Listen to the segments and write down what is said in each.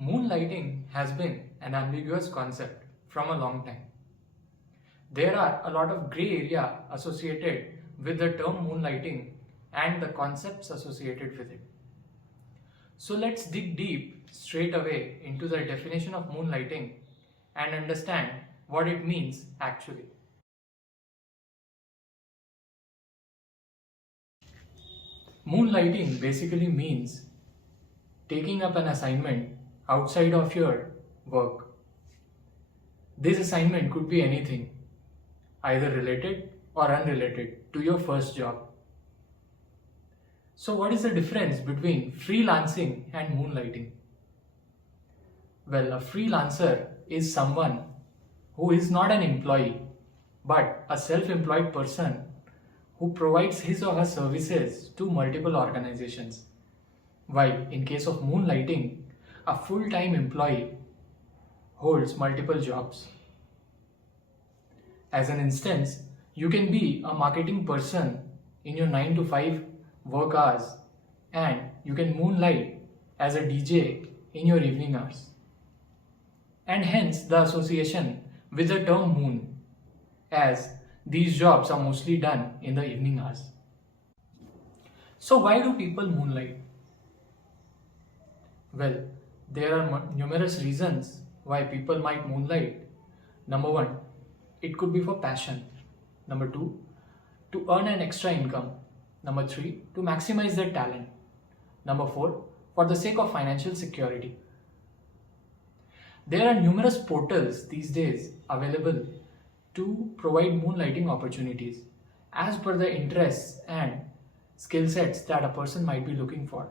Moonlighting has been an ambiguous concept from a long time. There are a lot of grey area associated with the term moonlighting and the concepts associated with it. So let's dig deep straight away into the definition of moonlighting and understand what it means actually. Moonlighting basically means taking up an assignment outside of your work. This assignment could be anything, either related or unrelated to your first job. So what is the difference between freelancing and moonlighting? Well, a freelancer is someone who is not an employee but a self-employed person who provides his or her services to multiple organizations. While in case of moonlighting, a full-time employee holds multiple jobs. As an instance, you can be a marketing person in your 9 to 5 work hours and you can moonlight as a DJ in your evening hours. And hence the association with the term moon, as these jobs are mostly done in the evening hours. So why do people moonlight? Well, there are numerous reasons why people might moonlight. Number one, it could be for passion. Number two, to earn an extra income. Number three, to maximize their talent. Number four, for the sake of financial security. There are numerous portals these days available to provide moonlighting opportunities as per the interests and skill sets that a person might be looking for.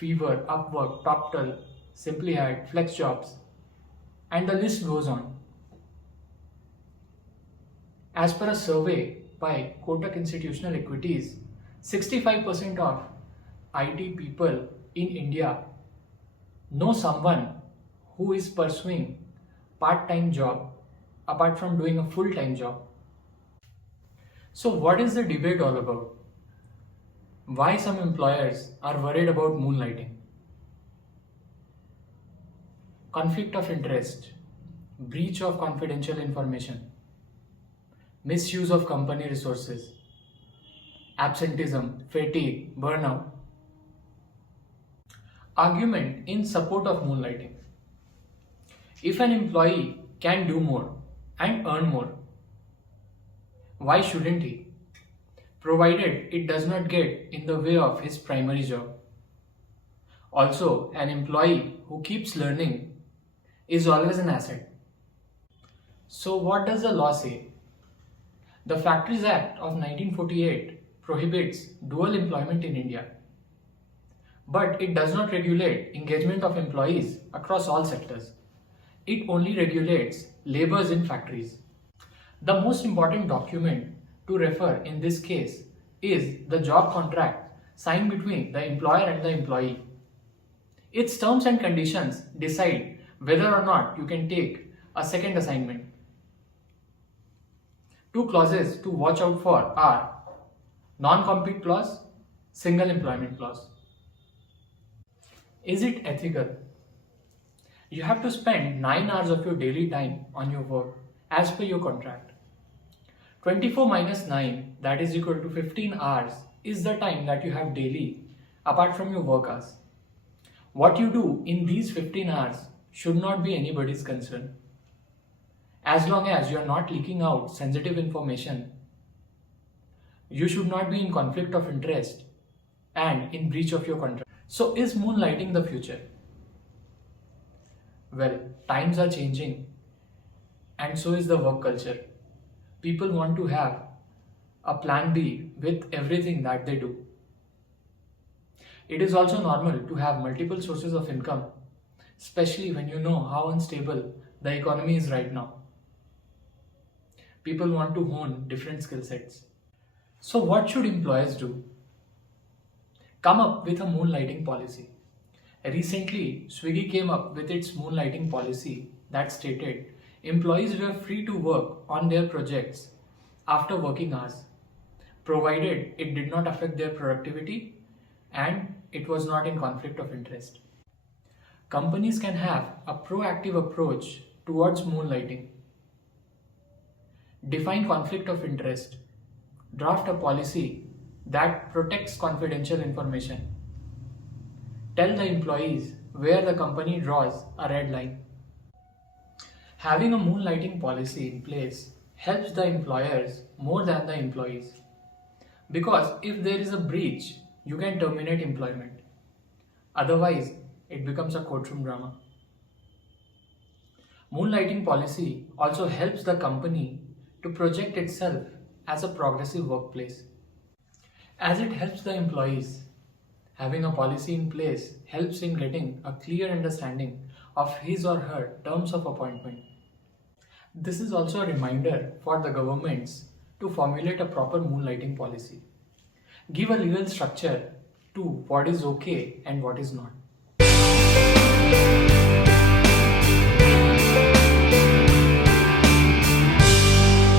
Fiverr, Upwork, TopTal, Simply Hired, Flex Jobs, and the list goes on. As per a survey by Kotak Institutional Equities, 65% of IT people in India know someone who is pursuing part-time job apart from doing a full-time job. So what is the debate all about? Why some employers are worried about moonlighting? Conflict of interest, breach of confidential information, misuse of company resources, absenteeism, fatigue, burnout. Argument in support of moonlighting. If an employee can do more and earn more, why shouldn't he? Provided it does not get in the way of his primary job. Also, an employee who keeps learning is always an asset. So what does the law say? The Factories Act of 1948 prohibits dual employment in India, but it does not regulate engagement of employees across all sectors. It only regulates laborers in factories. The most important document to refer in this case is the job contract signed between the employer and the employee. Its terms and conditions decide whether or not you can take a second assignment. Two clauses to watch out for are non-compete clause, single employment clause. Is it ethical? You have to spend 9 hours of your daily time on your work as per your contract. 24 minus 9, that is equal to 15 hours, is the time that you have daily apart from your work hours. What you do in these 15 hours should not be anybody's concern. As long as you are not leaking out sensitive information, you should not be in conflict of interest and in breach of your contract. So is moonlighting the future? Well, times are changing and so is the work culture. People want to have a plan B with everything that they do. It is also normal to have multiple sources of income, especially when you know how unstable the economy is right now. People want to hone different skill sets. So what should employers do? Come up with a moonlighting policy. Recently, Swiggy came up with its moonlighting policy that stated employees were free to work on their projects after working hours, provided it did not affect their productivity and it was not in conflict of interest. Companies can have a proactive approach towards moonlighting. Define conflict of interest. Draft a policy that protects confidential information. Tell the employees where the company draws a red line. Having a moonlighting policy in place helps the employers more than the employees. Because if there is a breach, you can terminate employment. Otherwise, it becomes a courtroom drama. Moonlighting policy also helps the company to project itself as a progressive workplace. As it helps the employees, having a policy in place helps in getting a clear understanding of his or her terms of appointment. This is also a reminder for the governments to formulate a proper moonlighting policy. Give a legal structure to what is okay and what is not.